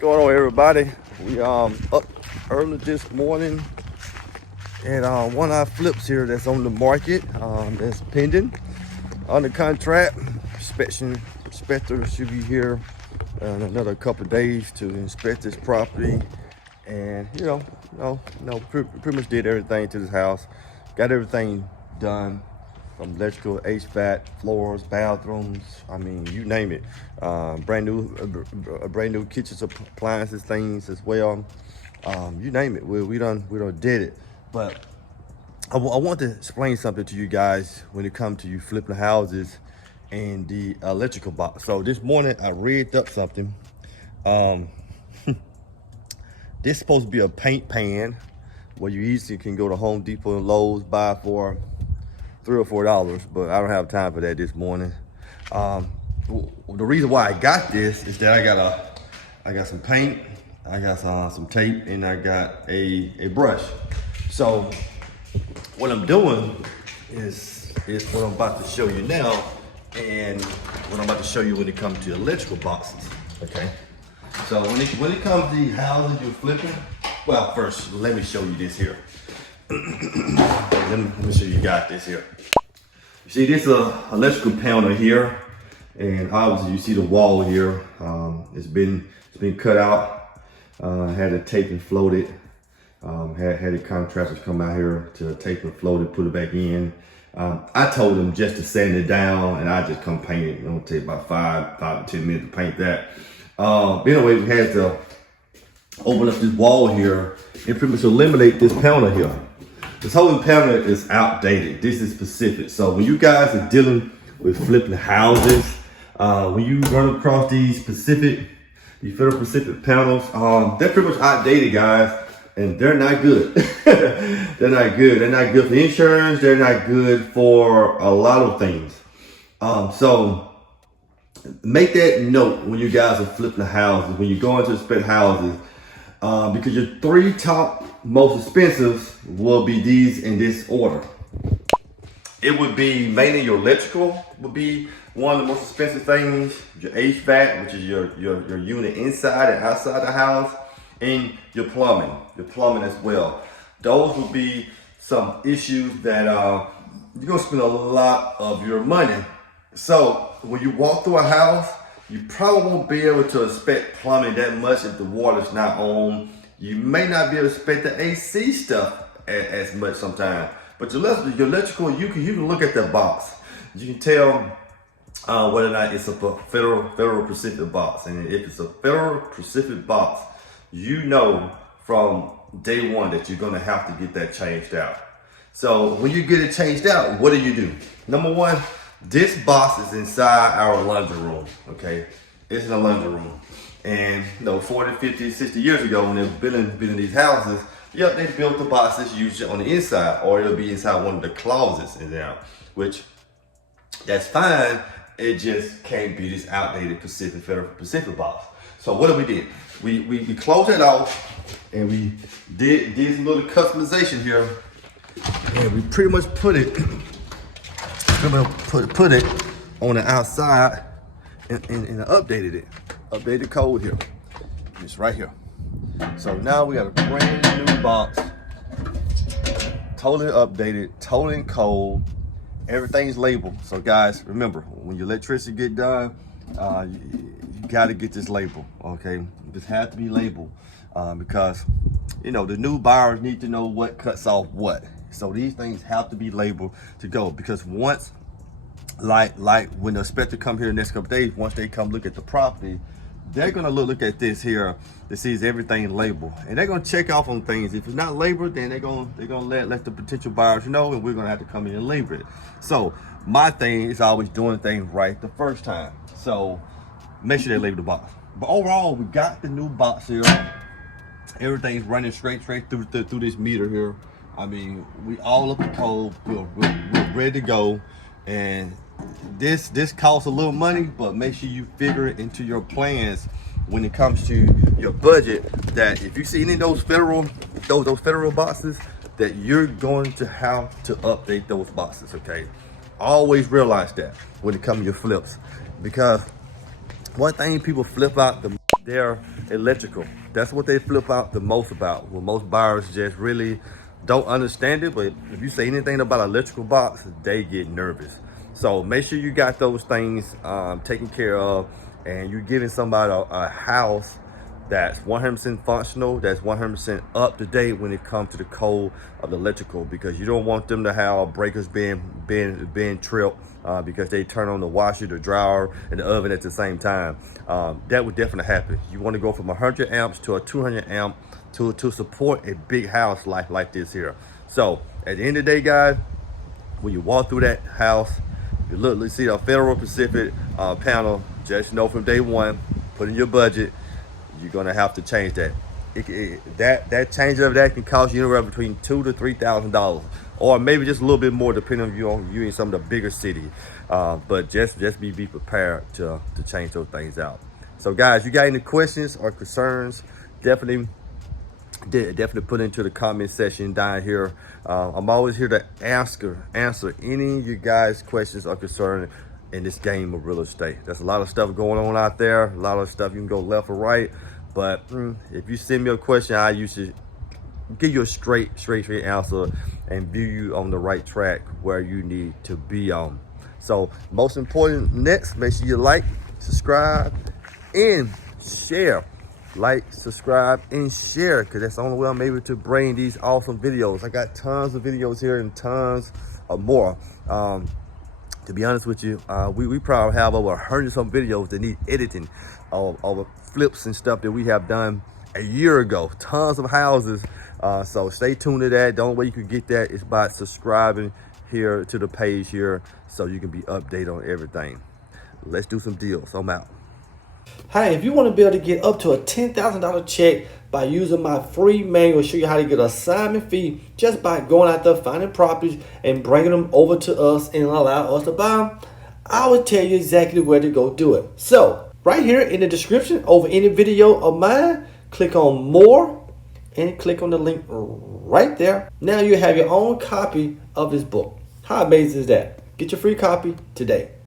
going on, everybody? We up early this morning, and one of our flips here that's on the market, that's pending under contract. Inspector should be here in another couple of days to inspect this property, and pretty much did everything to this house, got everything done. From electrical, HVAC, floors, bathrooms, I mean, you name it. Brand new kitchens, appliances, things as well. You name it, we done did it. But I want to explain something to you guys when it comes to you flipping houses and the electrical box. So this morning I read up something. This is supposed to be a paint pan where you easily can go to Home Depot and Lowe's, buy for $3 or $4, but I don't have time for that this morning. The reason why I got this is that I got some paint, I got some tape, and I got a brush. So what I'm doing is what I'm about to show you now, and what I'm about to show you when it comes to electrical boxes. Okay. So when it comes to the houses you're flipping, well, first let me show you this here. Let me show you guys this here. You see this electrical panel here, and obviously you see the wall here. It's been cut out. Had it tape and floated. Had the contractors come out here to tape and float it, put it back in. I told them just to sand it down, and I just come paint it. It'll take about 5 to 10 minutes to paint that. But anyway, we had to open up this wall here and pretty much eliminate this panel here. This whole panel is outdated. This is specific. So when you guys are dealing with flipping houses, when you run across these federal Pacific panels, they're pretty much outdated, guys, and they're not good. They're not good. They're not good for insurance. They're not good for a lot of things. So make that note when you guys are flipping houses, when you're going to inspect houses, because your 3 top most expensive will be these in this order. It would be mainly your electrical would be one of the most expensive things, your HVAC, which is your unit inside and outside the house, and your plumbing as well. Those would be some issues that you're gonna spend a lot of your money. So when you walk through a house, you probably won't be able to inspect plumbing that much if the water's not on. You may not be able to inspect the AC stuff as much sometimes. But your electrical, you can look at that box. You can tell whether or not it's a federal Pacific box. And if it's a federal Pacific box, you know from day one that you're gonna have to get that changed out. So when you get it changed out, what do? Number one, this box is inside our laundry room, okay? It's in a laundry room. And 40, 50, 60 years ago when they were building these houses, yep, they built the boxes usually on the inside, or it'll be inside one of the closets in there, which that's fine. It just can't be this outdated federal Pacific box. So what did? We closed it off, and we did this little customization here, and we pretty much put it on the outside and updated it. Updated code here. It's right here. So now we got a brand new box, totally updated, totally code. Everything's labeled. So guys, remember, when your electricity get done, you got to get this label. Okay, this has to be labeled because the new buyers need to know what cuts off what. So these things have to be labeled to go, because once, like when the inspector come here the next couple days, once they come look at the property, they're gonna look at this here that sees everything labeled, and they're gonna check off on things. If it's not labeled, then they're gonna let the potential buyers know, and we're gonna have to come in and label it. So my thing is always doing things right the first time. So make sure they label the box. But overall, we got the new box here. Everything's running straight through this meter here. I mean, we all up the code. We're ready to go. And this costs a little money, but make sure you figure it into your plans when it comes to your budget, that if you see any of those federal boxes, that you're going to have to update those boxes. Okay, always realize that when it comes to your flips, because one thing people flip out the They're electrical. That's what they flip out the most about. Well, most buyers just really don't understand it, but if you say anything about an electrical box, they get nervous. So make sure you got those things taken care of, and you're giving somebody a house that's 100% functional, that's 100% up to date when it comes to the code of the electrical, because you don't want them to have breakers being tripped because they turn on the washer, the dryer, and the oven at the same time. That would definitely happen. You want to go from 100 amps to a 200 amp to support a big house like this here. So at the end of the day, guys, when you walk through that house, you look, see a Federal Pacific panel, just know from day one, put in your budget, you're gonna have to change that. That change of that can cost you anywhere between $2,000 to $3,000, or maybe just a little bit more, depending on you in some of the bigger cities. But just be prepared to change those things out. So, guys, you got any questions or concerns? Definitely put into the comment section down here. I'm always here to answer any of you guys' questions or concerns in this game of real estate. There's a lot of stuff going on out there, a lot of stuff you can go left or right, but if you send me a question, I usually give you a straight answer and view you on the right track where you need to be on. So most important, next, make sure you like, subscribe, and share. Like, subscribe, and share, because that's the only way I'm able to bring these awesome videos. I got tons of videos here and tons of more. To be honest with you, we probably have over 100 some videos that need editing of flips and stuff that we have done a year ago. Tons of houses. So stay tuned to that. The only way you can get that is by subscribing here to the page here, so you can be updated on everything. Let's do some deals. I'm out. Hey, if you want to be able to get up to a $10,000 check by using my free manual, show you how to get an assignment fee just by going out there, finding properties and bringing them over to us and allow us to buy them, I will tell you exactly where to go do it. So right here in the description over any video of mine, click on more and click on the link right there. Now you have your own copy of this book. How amazing is that? Get your free copy today.